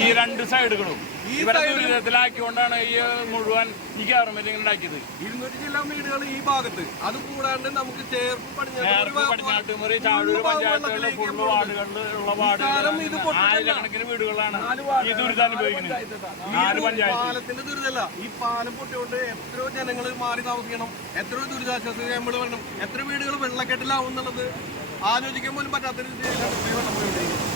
ഈ രണ്ട് സൈഡുകളും ഇവരെ ദുരിതത്തിലാക്കിക്കൊണ്ടാണ് ഈ മുഴുവൻ ഈ ഗവൺമെന്റ് ഇങ്ങനെ ഉണ്ടാക്കിയത്. 200 ചില വീടുകൾ ഈ ഭാഗത്ത്, അത് കൂടാണ്ട് നമുക്ക് ചേർപ്പ് പടിഞ്ഞാട്ടുമുറി ചാഴൂർ പഞ്ചായത്തുകളിലെ ഫുള്ള് വാർഡുകളിലുള്ള വാർഡുകൾ ആയിരക്കണക്കിന് വീടുകളാണ് ഈ ദുരിതം അനുഭവിക്കുന്നത്. 4 പഞ്ചായത്ത് പാലത്തിന്റെ ദുരിതമല്ല, ഈ പാലം പൊട്ടിയോണ്ട് എത്രയോ ജനങ്ങൾ മാറി താമസിക്കണം, എത്രയോ ദുരിതാശ്വാസ ക്യാമ്പുകൾ വേണം, എത്ര വീടുകൾ വെള്ളക്കെട്ടിലാവും എന്നുള്ളത് ആലോചിക്കാൻ പോലും പറ്റാത്തൊരു വെള്ളം പോയിക്കൊണ്ടിരിക്കുന്നത്.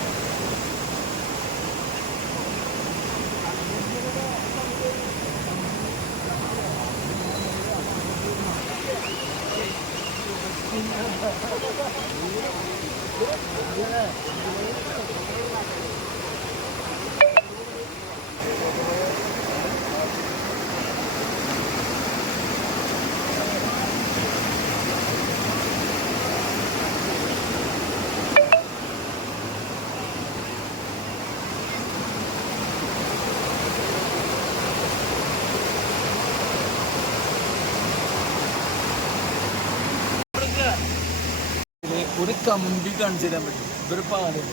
ഒരു കമ്പി കാണിച്ചു തരാൻ പറ്റും. ഇതൊരു പാലം.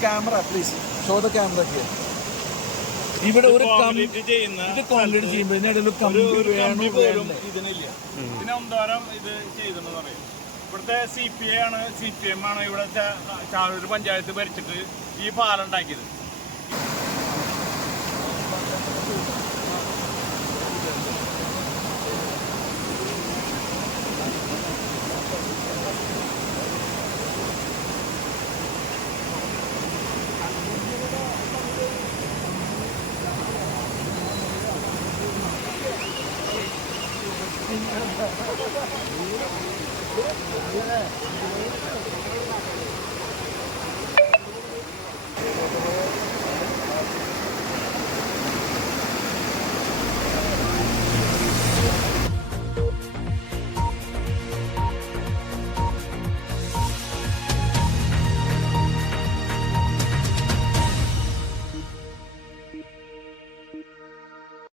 Camera please show the camera. ഇവിടെ ഒരു കോൺക്രീറ്റ് ചെയ്യുമ്പോൾ ഇതിനിടയിൽ കമ്പി പോലും ഇതിനില്ല. ഇതിനെന്തോരം ഇത് ചെയ്തെന്ന് പറയും. ഇവിടുത്തെ CPM ആണ് ഇവിടെ ചാഴൂർ പഞ്ചായത്ത് ഭരിച്ചിട്ട് ഈ പാലം ഉണ്ടാക്കിയത്.